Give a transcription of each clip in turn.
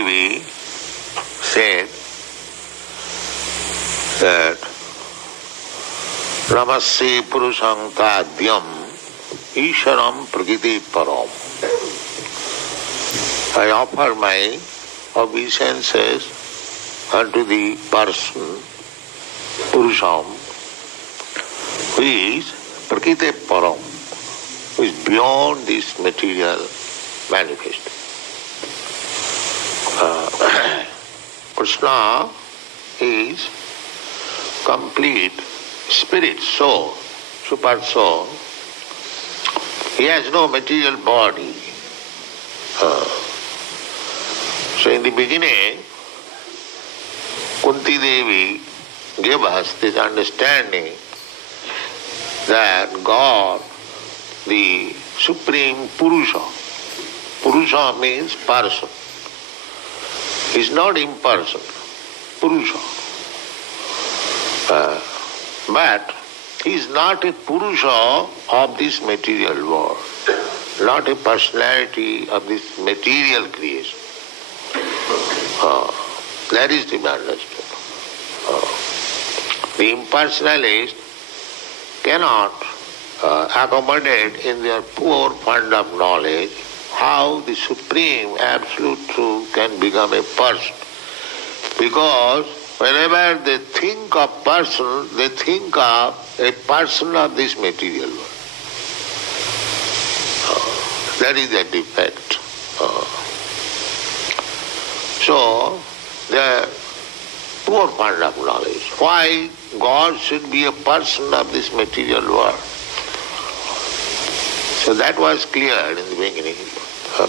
Devi said that Namasya Purusham Tadyam Isharam Prakriti Param. I offer my obeisances unto the person, Purusham, who is Prakriti Param, who is beyond this material manifestation. Krishna is complete spirit, soul, super soul. He has no material body. So in the beginning, Kunti Devi gave us this understanding that God, the Supreme Purusha, Purusha means person, is not impersonal, Purusha. But he is not a Purusha of this material world, not a personality of this material creation. That is to be understood. The impersonalist cannot accommodate in their poor fund of knowledge how the supreme absolute truth can become a person. Because whenever they think of person, they think of a person of this material world. That is the defect. So, the poor fund of knowledge. Why God should be a person of this material world? So that was clear in the beginning.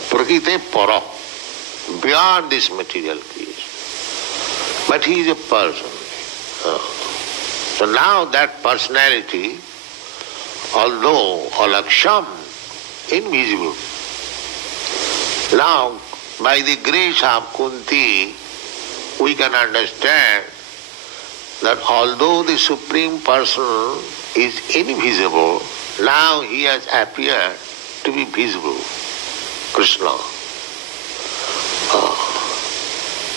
Prakriti Para, beyond this material creation. But he is a person. So now that personality, although alaksham, invisible, now by the grace of Kunti, we can understand that although the Supreme Person is invisible, now he has appeared to be visible, Krishna.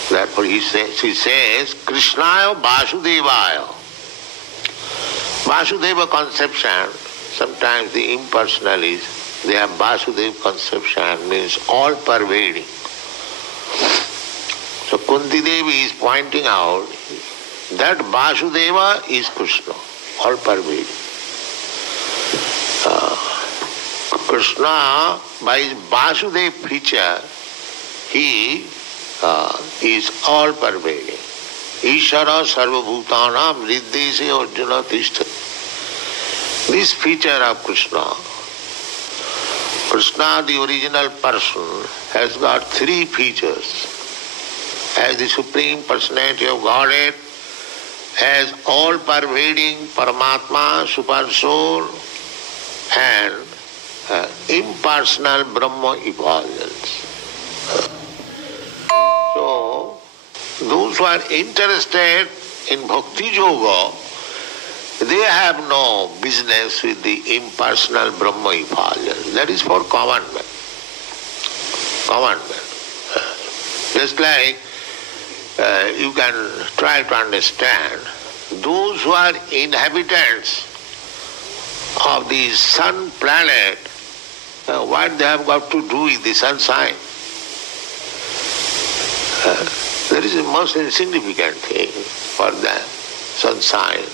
Therefore she says, Krishnaya Vasudevaya. Vasudeva conception, sometimes the impersonalists, they have Vasudeva conception, means all pervading. So Kunti Devi is pointing out that Vasudeva is Krishna, all pervading. Krishna, by his Vasudeva feature, he is all pervading. Ishara sarvabhutanam riddhese arjuna tishthati. This feature of Krishna, Krishna, the original person, has got three features. As the Supreme Personality of Godhead, as all-pervading Paramatma, Super Soul, and impersonal Brahma effulgence. So, those who are interested in Bhakti Yoga, they have no business with the impersonal Brahma effulgence. That is for common man. Common man. Just like you can try to understand, those who are inhabitants of the sun planet, what they have got to do with the sunshine? That is the most insignificant thing for them, sunshine.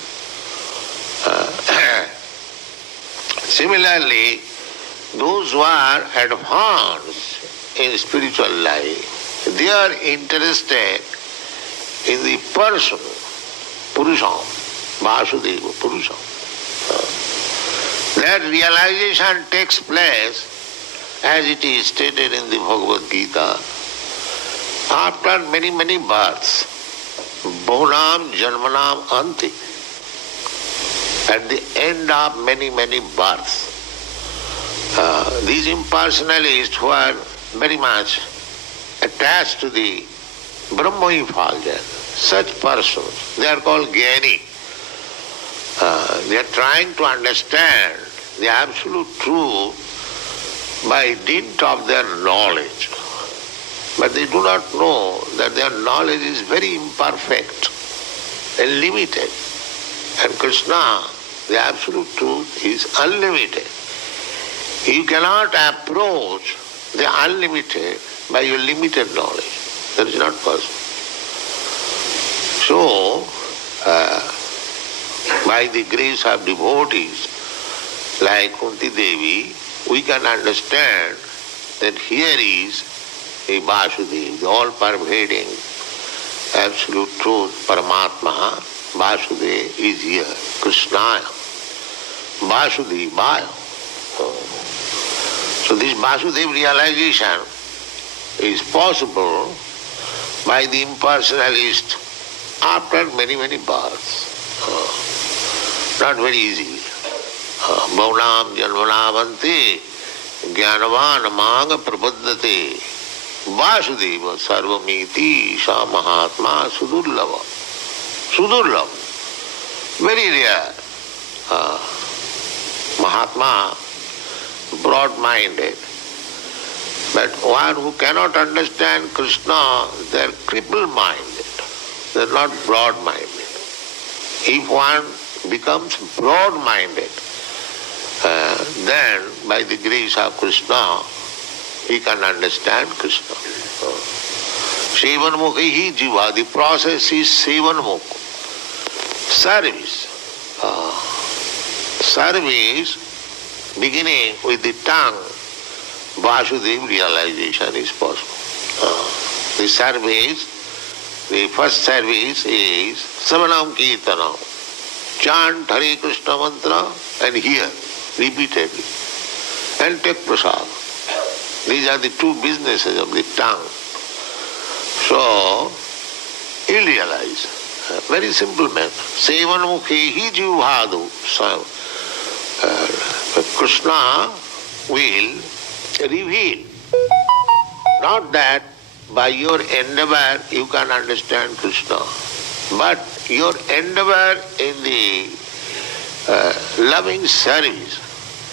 Similarly, those who are advanced in spiritual life, they are interested in the person, Purusham, Vasudeva, Purusham. That realization takes place, as it is stated in the Bhagavad Gita, after many, many births. Bhunam Janmanam Anti. At the end of many, many births. These impersonalists who are very much attached to the Brahma effulgence, such persons, they are called Gyani. They are trying to understand the absolute truth by dint of their knowledge. But they do not know that their knowledge is very imperfect and limited. And Krishna, the absolute truth, is unlimited. You cannot approach the unlimited by your limited knowledge. That is not possible. So, by the grace of devotees like Kunti Devi, we can understand that here is a Vasudeva, the all-pervading absolute truth, Paramatma. Vasudeva is here, Krishnaya, Vasudevaya. So this Vasudeva realization is possible by the impersonalist after many, many births. Not very easily. Bhavanam janmanavante jnanavan amanga prapaddate Vasudeva sarvamiti sa mahatma sudurlava. Sudurlava. Very rare. Mahatma, broad-minded. But one who cannot understand Krishna, they are cripple-minded. They are not broad-minded. If one becomes broad-minded, then by the grace of Krishna, he can understand Krishna. Sevanmukhi jiva, the process is sevanmukh. Service. Service beginning with the tongue, Vasudeva realization is possible. The first service is Savanam Kirtanam. Chant Hare Krishna mantra and hear repeatedly. And take prasad. These are the two businesses of the tongue. So, you'll realize. Very simple matter. Sevanmukhi jivhadu. Krishna will reveal. Not that by your endeavor you can understand Krishna, but your endeavor in the loving service,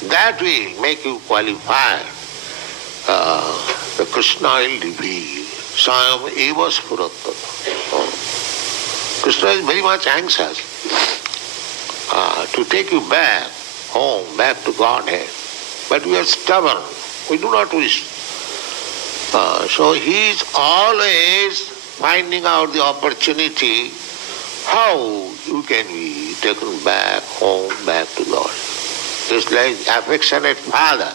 that will make you qualified. The Krishna will reveal. Sayam eva spurattata. Krishna is very much anxious to take you back home, back to Godhead. But we are stubborn. We do not wish. So he is always finding out the opportunity how you can be taken back home, back to God. Just like affectionate father.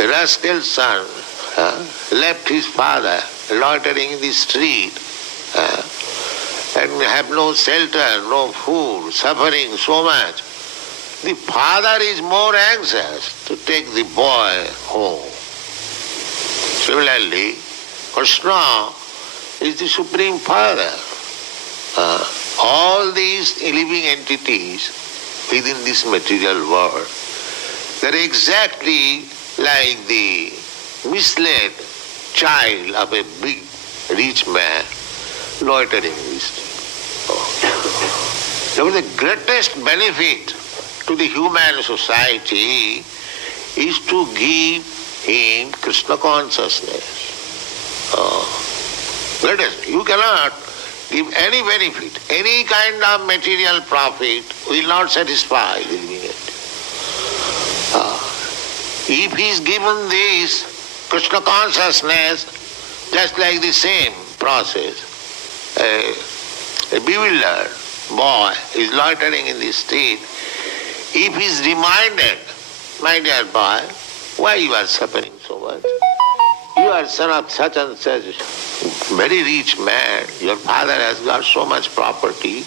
A rascal son left his father loitering in the street and have no shelter, no food, suffering so much. The father is more anxious to take the boy home. Similarly, Krishna is the Supreme Father. All these living entities within this material world, they are exactly like the misled child of a big rich man loitering in the street. So the greatest benefit to the human society is to give him Krishna consciousness. You cannot give any benefit, any kind of material profit will not satisfy the living entity. If he is given this Krishna consciousness, just like the same process, a bewildered boy is loitering in the street, if he is reminded, my dear boy, why you are suffering so much? You are son of such and such very rich man, your father has got so much property,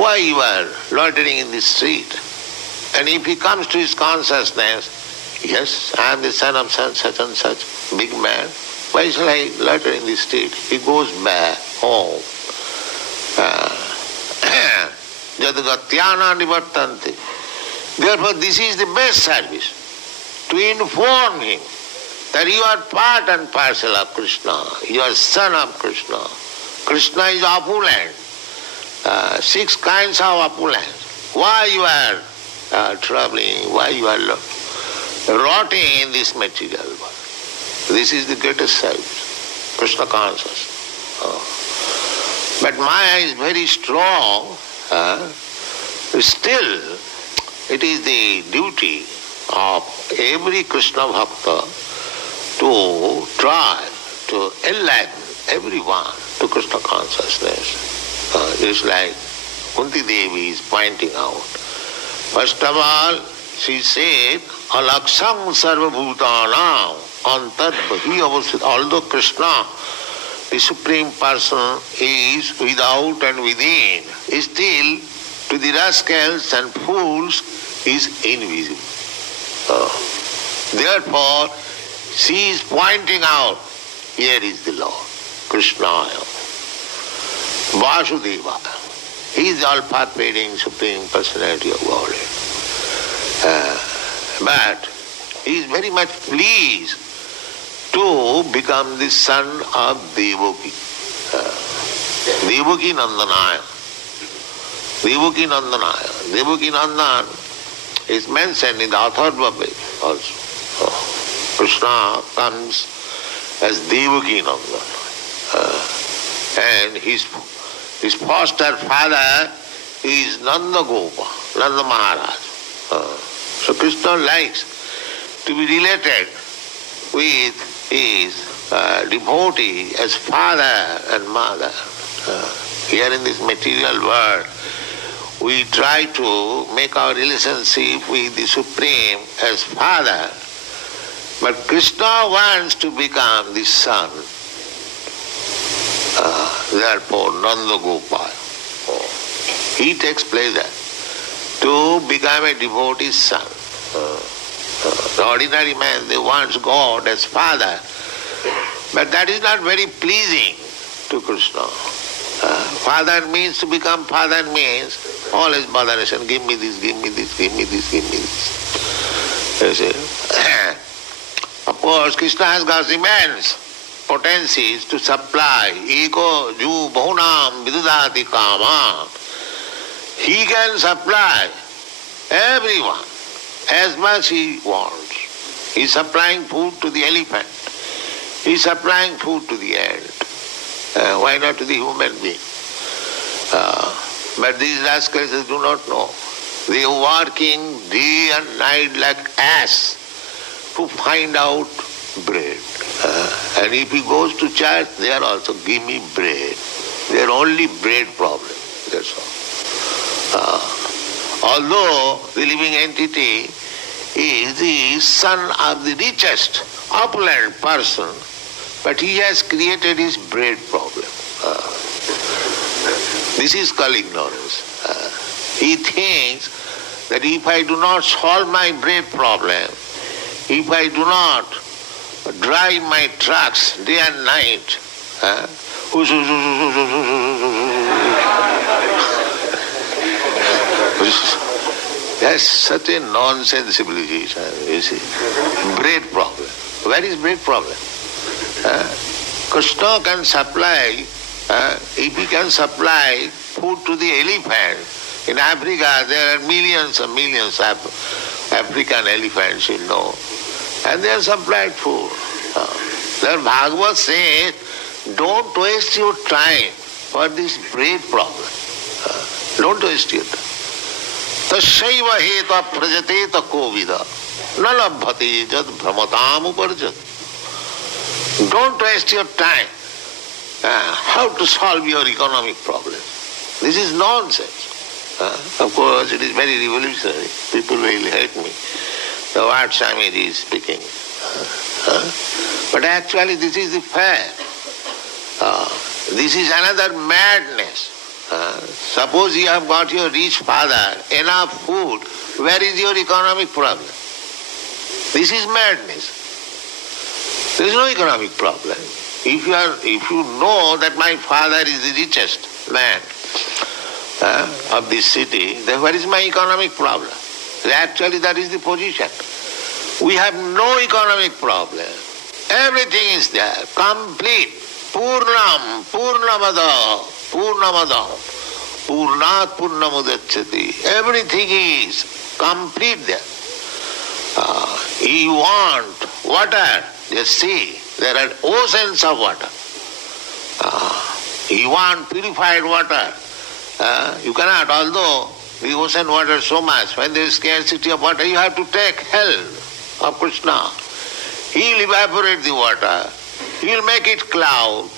why you are loitering in the street? And if he comes to his consciousness, yes, I am the son of such and such big man, why shall I loiter in the street? He goes back home. Jadagatyana nivartante. Therefore, this is the best service, to inform him that you are part and parcel of Krishna, you are son of Krishna. Krishna is opulent, 6 kinds of opulence. Why you are troubling, why you are rotting in this material world? This is the greatest service, Krishna consciousness. But Maya is very strong. Still, it is the duty of every Krishna Bhakta to try to enlighten everyone to Krishna consciousness. Just like Kunti Devi is pointing out. First of all, she said, Alaksam sarvabhutanam antarbhahi avasthita. Although Krishna, the Supreme Person, is without and within, still to the rascals and fools is invisible. Therefore, she is pointing out, here is the Lord, Krishna, Vasudeva. He is the all-pervading Supreme Personality of Godhead. But he is very much pleased to become the son of Devaki. Devaki Nandanaya. Devaki Nandanaya. Devaki Nandan is mentioned in the Atharva Veda also. Krishna comes as Devaki Nandan. And his foster father is Nanda Gopa, Nanda Maharaj. So Krishna likes to be related with his devotee as father and mother. Here in this material world, we try to make our relationship with the Supreme as father, but Krishna wants to become the son. Therefore, Nanda Gopal, he takes pleasure to become a devotee's son. The ordinary man, they want God as father, but that is not very pleasing to Krishna. Father means to become father means always botheration, give me this, give me this, give me this, give me this. You see? Of course, Krishna has got immense potencies to supply. Eko ju bahunam vidudati kama. He can supply everyone as much he wants. He is supplying food to the elephant. He is supplying food to the ant. Why not to the human being? But these rascals do not know. They are working day and night like ass to find out bread. And if he goes to church, they are also, give me bread. They are only bread problem. That's all. Although the living entity is the son of the richest, opulent person, but he has created his bread problem. This is called ignorance. He thinks that if I do not solve my bread problem, if I do not drive my trucks day and night, that's such a nonsense civilization, you see. Bread problem. Where is bread problem? Krishna can supply, if he can supply food to the elephant, in Africa there are millions and millions of African elephants, you know, and they are supplied food. Their Bhagavad says, don't waste your time for this bread problem. Don't waste your time. Tasyaiva heta prajateta kovida na labhate jad brahmatam uparjat. Don't waste your time. How to solve your economic problem? This is nonsense. Of course, it is very revolutionary. People will hate me. The what Swamiji is speaking. But actually, this is the fact. This is another madness. Suppose you have got your rich father, enough food, where is your economic problem? This is madness. There is no economic problem. If you know that my father is the richest man of this city, then where is my economic problem? Actually, that is the position. We have no economic problem. Everything is there, complete. Purnam, Purnamada, Purnamadam, Purnat Purnamudachyati. Everything is complete there. You want water, Just see, there are oceans of water. You want purified water, you cannot, although the ocean water so much, when there is scarcity of water, you have to take help of Krishna. He will evaporate the water, he will make it cloud,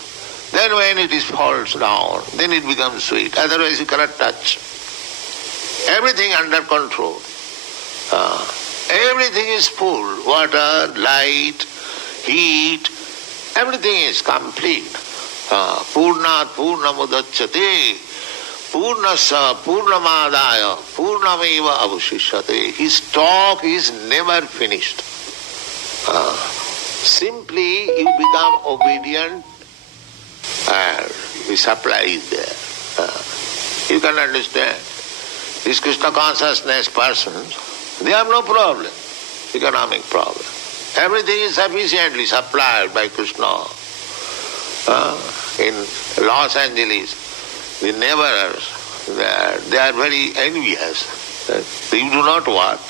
then when it falls down, then it becomes sweet, otherwise you cannot touch. Everything under control. Everything is full, water, light, heat, everything is complete. Purnat Purnamudachyate, Purnasa Purnamadaya, Purnameva Avashishyate. His talk is never finished. Simply you become obedient and the supply is there. You can understand. These Krishna consciousness persons, they have no problem, economic problem. Everything is sufficiently supplied by Krishna. In Los Angeles, the neighbors, they are very envious. You do not work,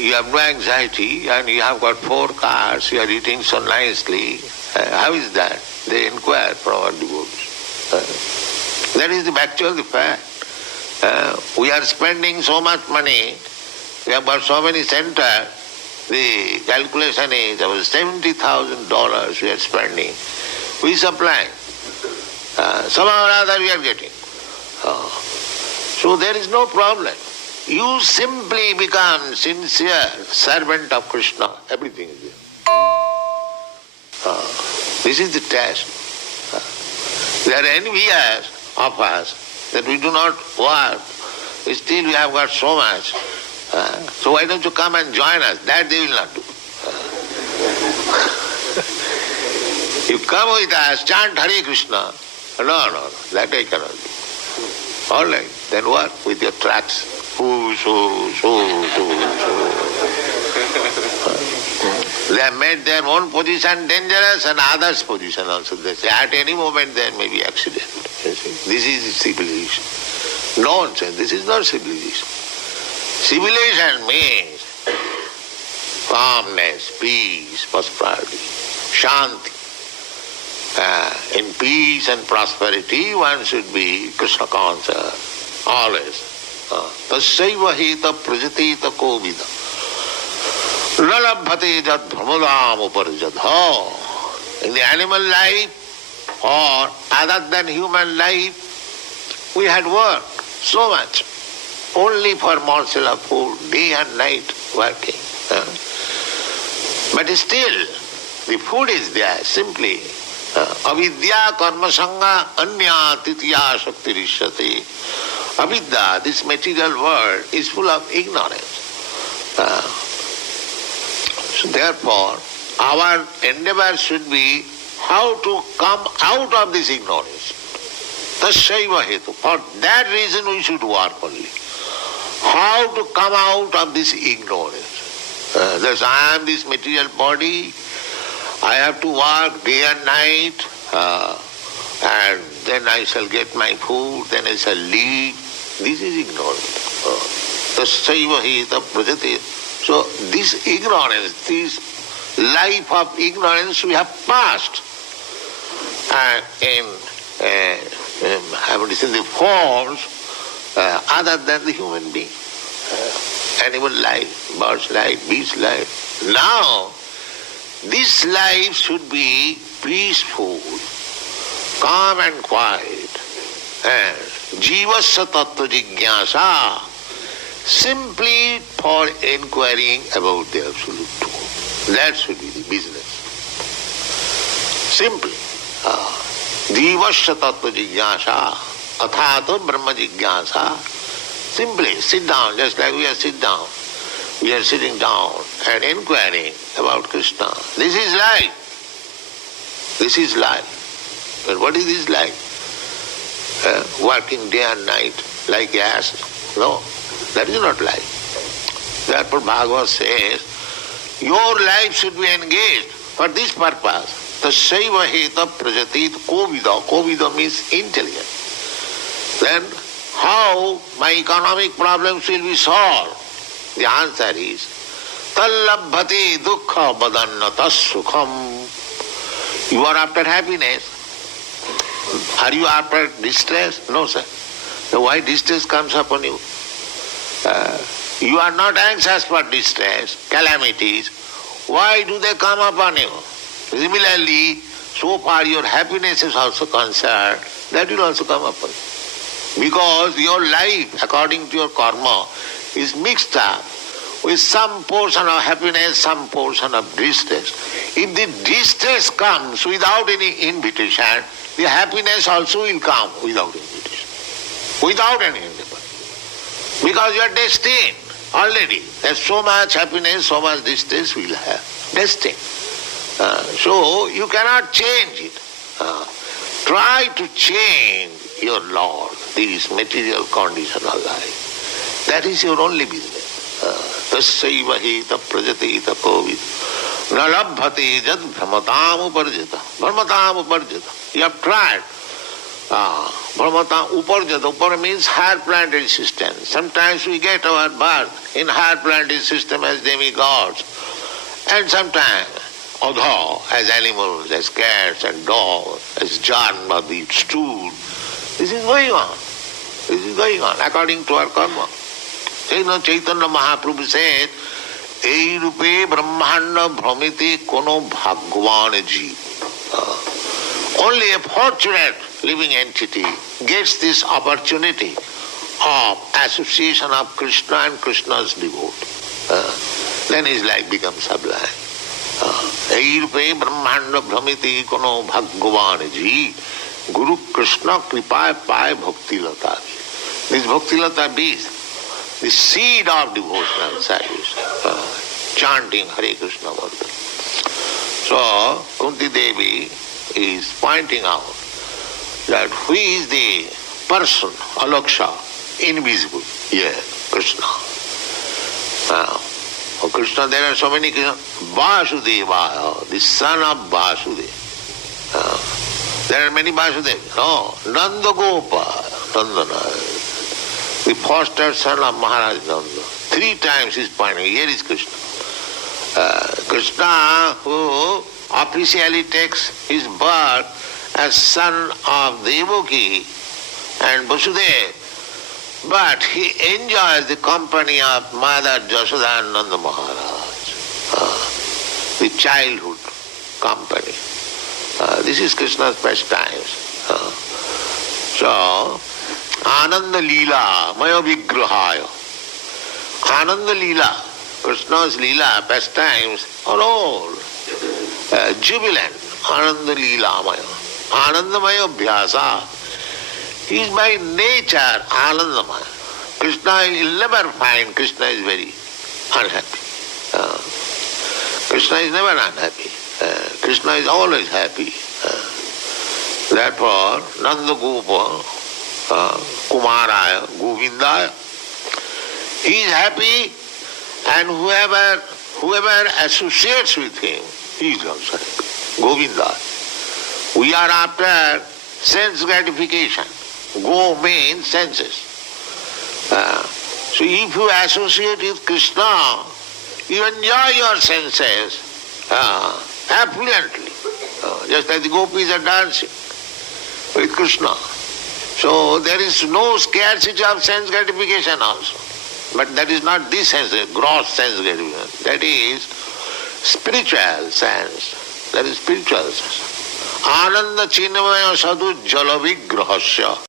you have no anxiety, and you have got 4 cars, you are eating so nicely. How is that? They inquire from our devotees. That is the actual fact. We are spending so much money, we have got so many centers, the calculation is about $70,000 we are spending. We supply. Somehow or other we are getting. So there is no problem. You simply become sincere servant of Krishna. Everything is there. This is the test. They are envious of us that we do not work. Still we have got so much. So why don't you come and join us? That they will not do. You come with us, chant Hare Krishna. No, that I cannot do. All right, then what? With your tracks. They have made their own position dangerous and others' position also. They say at any moment there may be accident. This is civilization. Nonsense, this is not civilization. Civilization means calmness, peace, prosperity, shanti. In peace and prosperity one should be Krishna conscious, always. Tasyaiva heta prajateta kovida lalabhate jad bhramudam uparjadha. In the animal life or other than human life, we had worked so much, only for morsel of food, day and night working. But still, the food is there, simply. Avidya karma sangha anya titiya shaktirishyate. Avidya, this material world, is full of ignorance. So therefore, our endeavor should be how to come out of this ignorance. Tasyaiva hetu. For that reason we should work only. How to come out of this ignorance. Thus I am this material body, I have to work day and night, and then I shall get my food, then I shall leave. This is ignorance. Tasyaiva heta prajate. So this ignorance, this life of ignorance we have passed. And in the forms other than the human being. Animal life, bird's life, beast life. Now, this life should be peaceful, calm and quiet, and jivasya tattva jigyasa, simply for inquiring about the absolute truth. That should be the business. Simply. Jivasya tattva jigyasa, athato brahma jigyasa. Simply sit down, just like we are sit down. We are sitting down and inquiring about Krishna. This is life. This is life. But what is this life? Working day and night like ass? No, that is not life. Therefore Bhagavad says, your life should be engaged for this purpose. Tasyaiva heta prajatit kovida. Kovida means intelligent. Then how my economic problems will be solved? The answer is Tallabhati dukkha badannata sukham. You are after happiness. Are you after distress? No, sir. So why distress comes upon you? You are not anxious for distress, calamities. Why do they come upon you? Similarly, so far your happiness is also concerned, that will also come upon you. Because your life, according to your karma, is mixed up with some portion of happiness, some portion of distress. If the distress comes without any invitation, the happiness also will come without invitation. Without any invitation. Because you are destined already. There's so much happiness, so much distress we will have. Destined. So you cannot change it. Try to change your Lord, this material condition of life. That is your only business. Tasyaiva hita prajatita kovid nalabhati jad brahmatam uparjata. Brahmatam uparjata. You have tried. Brahmatam uparjata. Upar means higher planetary system. Sometimes we get our birth in higher planetary system as demigods. And sometimes adha as animals, as cats and dogs, as janma, the stool. This is going on. This is going on according to our karma. Chaitanya Mahaprabhu said, Ei rupe brahmanda bhramiti kono bhagwan ji. Only a fortunate living entity gets this opportunity of association of Krishna and Krishna's devotee. Then his life becomes sublime. Ei rupe brahmanda bhramiti kono bhagwan ji. Guru Krishna kripa pai bhakti lata. This bhakti lata is the seed of devotional service, chanting Hare Krishna mantra. So, Kunti Devi is pointing out that who is the person, Alaksha, invisible? Yeah, Krishna. For Krishna, there are so many Krishna. Vasudevaya, the son of Vasudeva. There are many Vasudevas. No, Nanda Gopal, Nandana. The foster son of Maharaj Nanda. 3 times he is pointing. Here is Krishna. Krishna, who officially takes his birth as son of Devaki and Vasudeva, but he enjoys the company of Mother Jashoda and Nanda Maharaj, the childhood company. This is Krishna's pastimes. So, Ananda Leela, Maya Vigrahaya. Ananda Leela, Krishna's Leela, pastimes are all jubilant. Ananda Leela Maya. Anandamaya Bhyasa. He is by nature Anandamaya. Krishna, will never find Krishna is very unhappy. Krishna is never unhappy. Krishna is always happy. Therefore, Nanda Gopa, Kumaraya, Govindaya, he is happy, and whoever associates with him, he is also happy. Govinda. We are after sense gratification. Go means senses. So if you associate with Krishna, you enjoy your senses affluently. Just like the gopis are dancing with Krishna. So there is no scarcity of sense gratification also. But that is not this sense, gross sense gratification. That is spiritual sense. That is spiritual sense. Ananda chinmaya sadhu jala vigrahasya.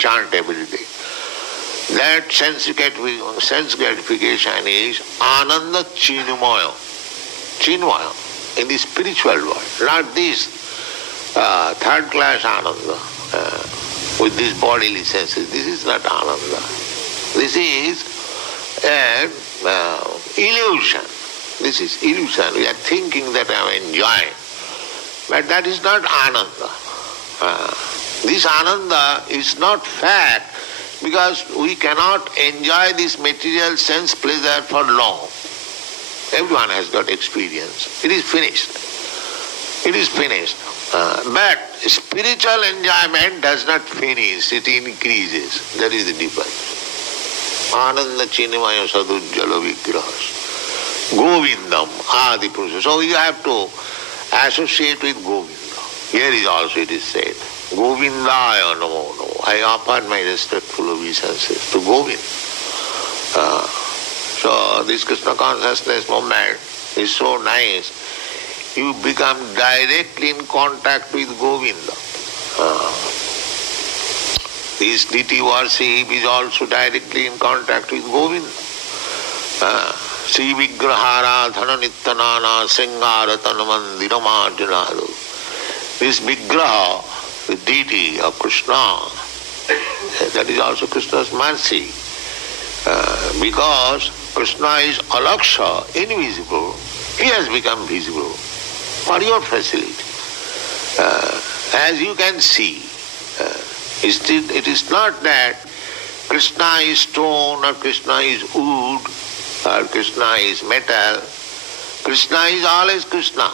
Chant every day. That sense gratification is Ananda chinmaya. Chinmaya. In the spiritual world, not this third class Ananda with these bodily senses. This is not Ananda. This is an illusion. This is illusion. We are thinking that I am enjoying. But that is not Ananda. This Ananda is not fact because we cannot enjoy this material sense pleasure for long. Everyone has got experience. It is finished. It is finished. But spiritual enjoyment does not finish, it increases. That is the difference. Ananda Chinmaya Sadujjala Vigrahas. Govindam Adi Purusha. So you have to associate with Govinda. Here is also it is said, Govindaya Namo Namo. I offer my respectful obeisances to Govinda. So this Krishna consciousness movement is so nice. You become directly in contact with Govinda. This deity worship is also directly in contact with Govinda. Sri Vigrahara Dhana Nityanana Singara Tanamandira Marjanadu. This Vigraha, the deity of Krishna, that is also Krishna's mercy. Because Krishna is alaksha, invisible, he has become visible for your facility. As you can see, it is not that Krishna is stone or Krishna is wood or Krishna is metal. Krishna is always Krishna.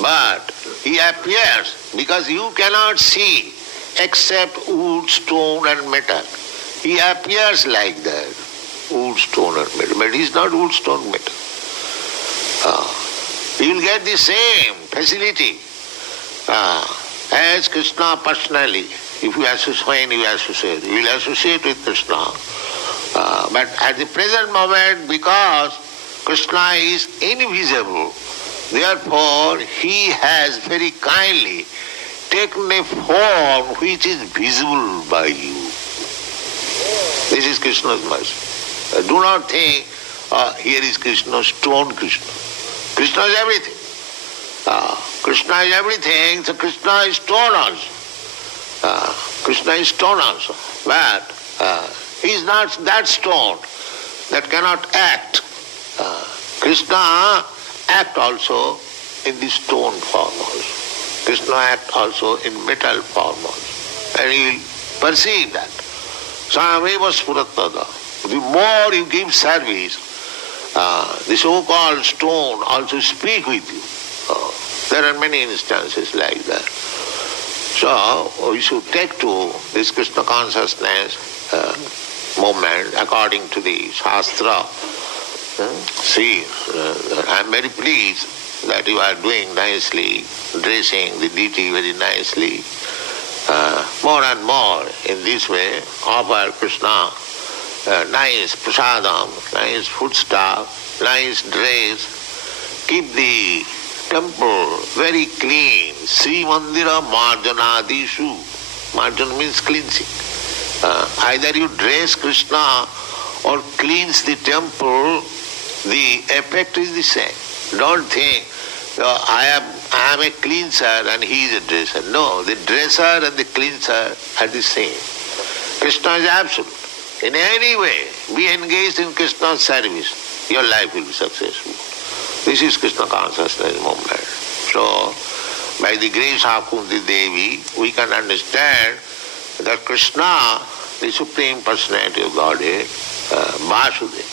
But he appears because you cannot see except wood, stone and metal. He appears like that, wood, stone and metal. But he is not wood, stone, metal. You will get the same facility as Krishna personally. If you associate, you will associate with Krishna. But at the present moment, because Krishna is invisible, therefore he has very kindly taken a form which is visible by you. This is Krishna's mercy. Do not think, here is Krishna, stone Krishna. Krishna is everything. Krishna is everything, so Krishna is stone also. Krishna is stone also. But he is not that stone that cannot act. Krishna act also in the stone form also. Krishna act also in metal form also. And you will perceive that. Sameva Spurattada. The more you give service, the so-called stone also speak with you. There are many instances like that. So we should take to this Krishna consciousness movement according to the Shastra. See, I am very pleased that you are doing nicely, dressing the deity very nicely. More and more in this way, offer Krishna nice prasadam, nice foodstuff, nice dress. Keep the temple very clean. Sri Mandira Marjanadishu. Marjan means cleansing. Either you dress Krishna or cleanse the temple, the effect is the same. Don't think, I am a cleanser and he is a dresser. No, the dresser and the cleanser are the same. Krishna is absolute. In any way, be engaged in Krishna's service, your life will be successful. This is Krishna consciousness movement. So, by the grace of Kunti Devi, we can understand that Krishna, the Supreme Personality of Godhead, Vasudeva.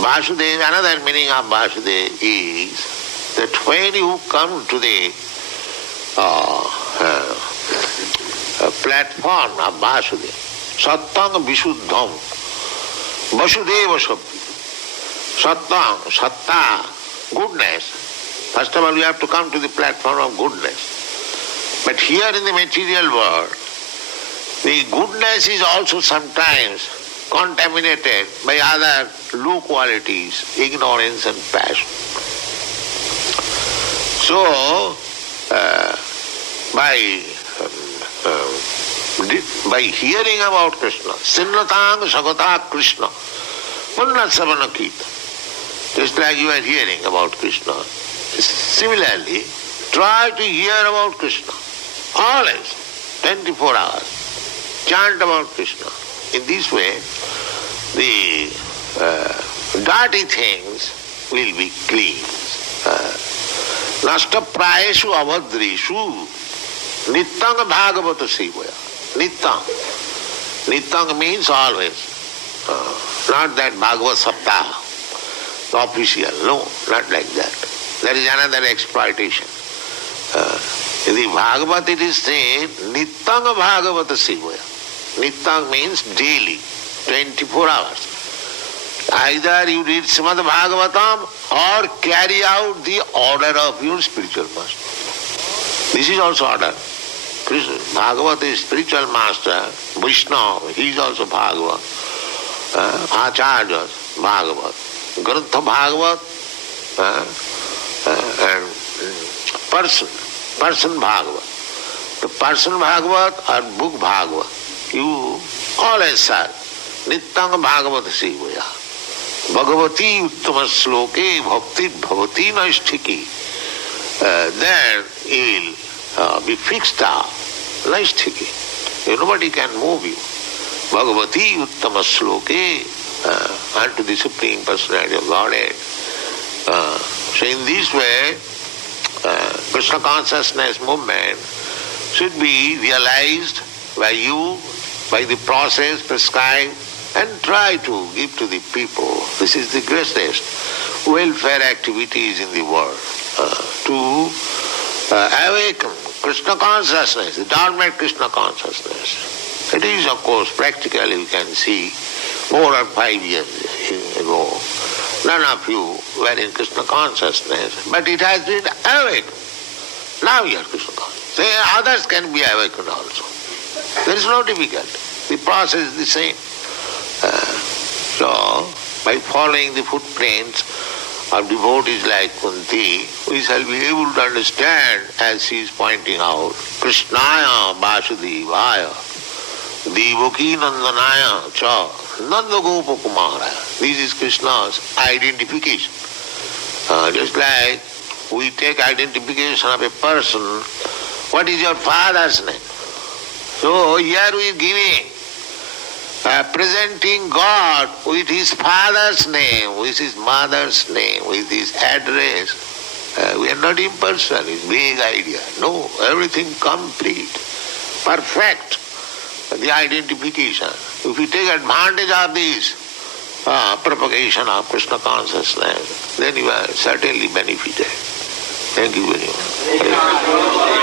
Vasudeva, another meaning of Vasudeva is that when you come to the platform of Vasudeva, Sattang Vishuddham, Vasudeva Sabdi. Sattang, Satta, goodness. First of all, you have to come to the platform of goodness. But here in the material world, the goodness is also sometimes contaminated by other low qualities, ignorance and passion. So, by hearing about Krishna, Sinnatang Sagata Krishna, Punna Savana Kita, just like you are hearing about Krishna. Similarly, try to hear about Krishna. Always, 24 hours. Chant about Krishna. In this way, the dirty things will be cleansed. Nasta prayeshu avadrishu nittang bhagavata sevaya. Nittang. Nittang means always. Not that Bhagavad Saptaha, the official. No, not like that. That is another exploitation. In the Bhagavad it is said, Nittang Bhagavata Sevaya. Nittang means daily. 24 hours. Either you read Srimad Bhagavatam or carry out the order of your spiritual master. This is also order. Krishna, Bhagavat is spiritual master, Vishnu, he is also Bhagavat. Acharyas, Bhagavat. Grantha Bhagavat and person Bhagavat. The person Bhagavat or book Bhagavat, you always say, Nityang Bhagavat Sivaya. Bhagavati Uttama Sloke Bhakti Bhavati Naisthiki. There you will be fixed up, Naisthiki. Nobody can move you. Bhagavati Uttama Sloke unto the Supreme Personality of Godhead. So in this way, Krishna consciousness movement should be realized by you, by the process prescribed, and try to give to the people. This is the greatest welfare activities in the world, to awaken Krishna consciousness, the dormant Krishna consciousness. It is, of course, practically you can see 4 or 5 years ago, none of you were in Krishna consciousness, but it has been awakened. Now you are Krishna consciousness. Others can be awakened also. There is no difficulty. The process is the same. So, by following the footprints of devotees like Kunti, we shall be able to understand, as she is pointing out, Krishnaya Vasudevaya, Devaki Nandanaya Cha, Nanda Gopa Kumaraya. This is Krishna's identification. Just like we take identification of a person, what is your father's name? So here we are giving, presenting God with his father's name, with his mother's name, with his address. We are not impersonal, it's big idea. No, everything complete, perfect, the identification. If we take advantage of this propagation of Krishna consciousness, then you are certainly benefited. Thank you very much.